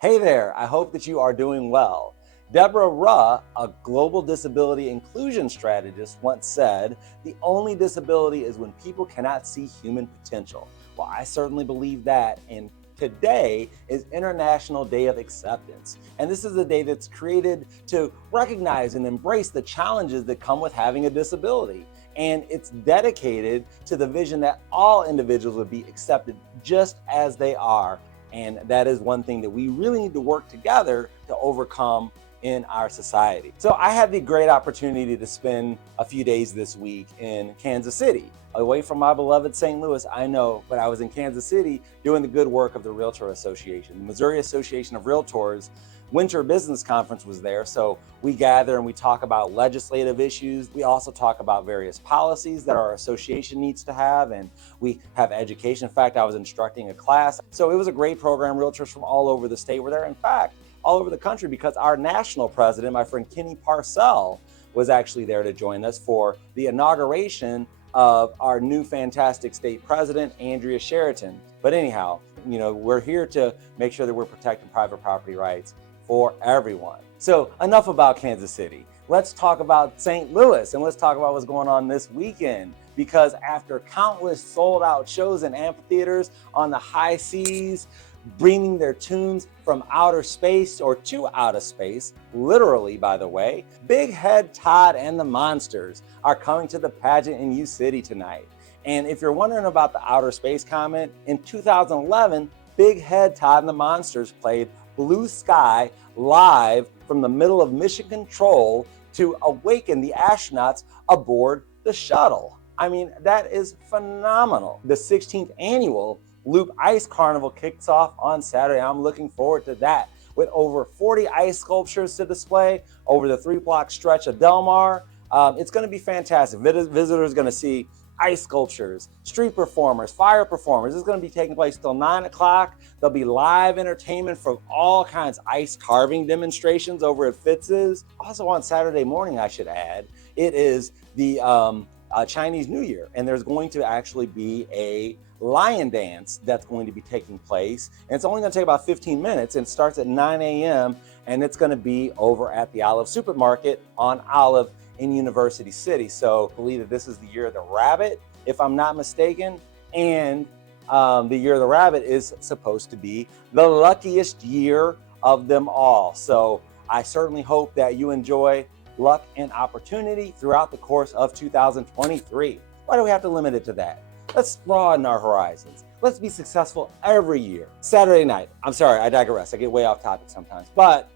Hey there, I hope that you are doing well. Deborah Ruh, a global disability inclusion strategist, once said, "The only disability is when people cannot see human potential." Well, I certainly believe that. And today is International Day of Acceptance. And this is a day that's created to recognize and embrace the challenges that come with having a disability. And it's dedicated to the vision that all individuals would be accepted just as they are, and that is one thing that we really need to work together to overcome in our society. So I had the great opportunity to spend a few days this week in Kansas City, away from my beloved St. Louis, I know, but I was in Kansas City doing the good work of the Realtor Association. The Missouri Association of Realtors Winter Business Conference was there. So we gather and we talk about legislative issues. We also talk about various policies that our association needs to have, and we have education. In fact, I was instructing a class. So it was a great program. Realtors from all over the state were there. In fact, all over the country, because our national president, my friend Kenny Parcell, was actually there to join us for the inauguration of our new fantastic state president, Andrea Sheraton. But anyhow, we're here to make sure that we're protecting private property rights for everyone. So enough about Kansas City. Let's talk about St. Louis, and let's talk about what's going on this weekend. Because after countless sold out shows in amphitheaters on the high seas, bringing their tunes from outer space or to outer space, literally, by the way, Big Head Todd and the Monsters are coming to the pageant in U City tonight. And if you're wondering about the outer space comment, in 2011, Big Head Todd and the Monsters played Blue Sky live from the middle of Mission Control to awaken the astronauts aboard the shuttle. I mean, that is phenomenal. The 16th annual Loop Ice Carnival kicks off on Saturday. I'm looking forward to that, with over 40 ice sculptures to display over the 3-block stretch of Del Mar. It's going to be fantastic. Visitors are going to see ice sculptures, street performers, fire performers. This is going to be taking place till 9 o'clock. There'll be live entertainment from all kinds of ice carving demonstrations over at Fitz's. Also on Saturday morning, I should add, it is the Chinese New Year, and there's going to actually be a lion dance that's going to be taking place. And it's only going to take about 15 minutes, and it starts at 9 a.m. and it's going to be over at the Olive Supermarket on Olive in University City. So I believe that this is the year of the rabbit, if I'm not mistaken. And the year of the rabbit is supposed to be the luckiest year of them all. So I certainly hope that you enjoy luck and opportunity throughout the course of 2023. Why do we have to limit it to that? Let's broaden our horizons. Let's be successful every year. Saturday night, I'm sorry, I digress. I get way off topic sometimes. But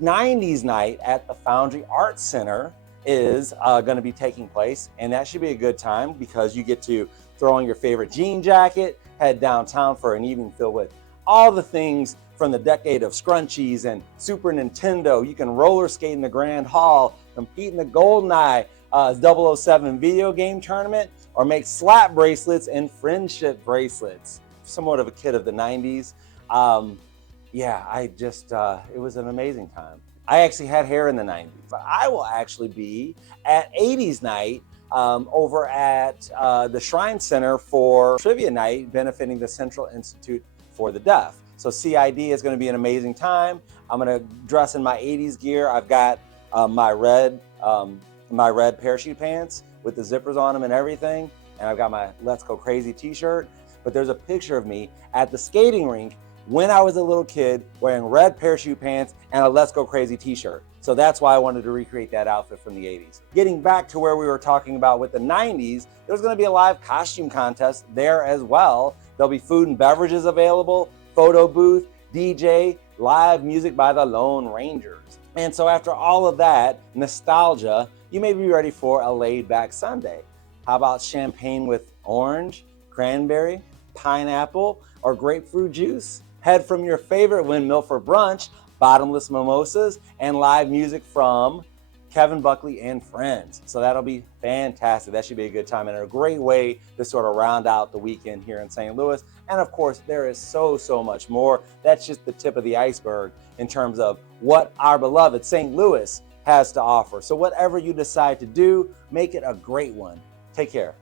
90s night at the Foundry Arts Center is going to be taking place, and that should be a good time because you get to throw on your favorite jean jacket, head downtown for an evening filled with all the things from the decade of scrunchies and Super Nintendo. You can roller skate in the Grand Hall, compete in the GoldenEye 007 video game tournament, or make slap bracelets and friendship bracelets. Somewhat of a kid of the 90s. It was an amazing time. I actually had hair in the 90s. But I will actually be at 80s night over at the Shrine Center for Trivia Night, benefiting the Central Institute for the Deaf. So CID is going to be an amazing time. I'm going to dress in my 80s gear. I've got my red parachute pants with the zippers on them and everything. And I've got my Let's Go Crazy t-shirt. But there's a picture of me at the skating rink when I was a little kid wearing red parachute pants and a Let's Go Crazy t-shirt. So that's why I wanted to recreate that outfit from the 80s. Getting back to where we were talking about with the 90s, there's going to be a live costume contest there as well. There'll be food and beverages available, photo booth, DJ, live music by the Lone Rangers. And so after all of that nostalgia, you may be ready for a laid-back Sunday. How about champagne with orange, cranberry, pineapple, or grapefruit juice? Head from your favorite windmill for brunch, bottomless mimosas, and live music from Kevin Buckley and friends. So that'll be fantastic. That should be a good time and a great way to sort of round out the weekend here in St. Louis. And of course, there is so much more. That's just the tip of the iceberg in terms of what our beloved St. Louis has to offer. So whatever you decide to do, make it a great one. Take care.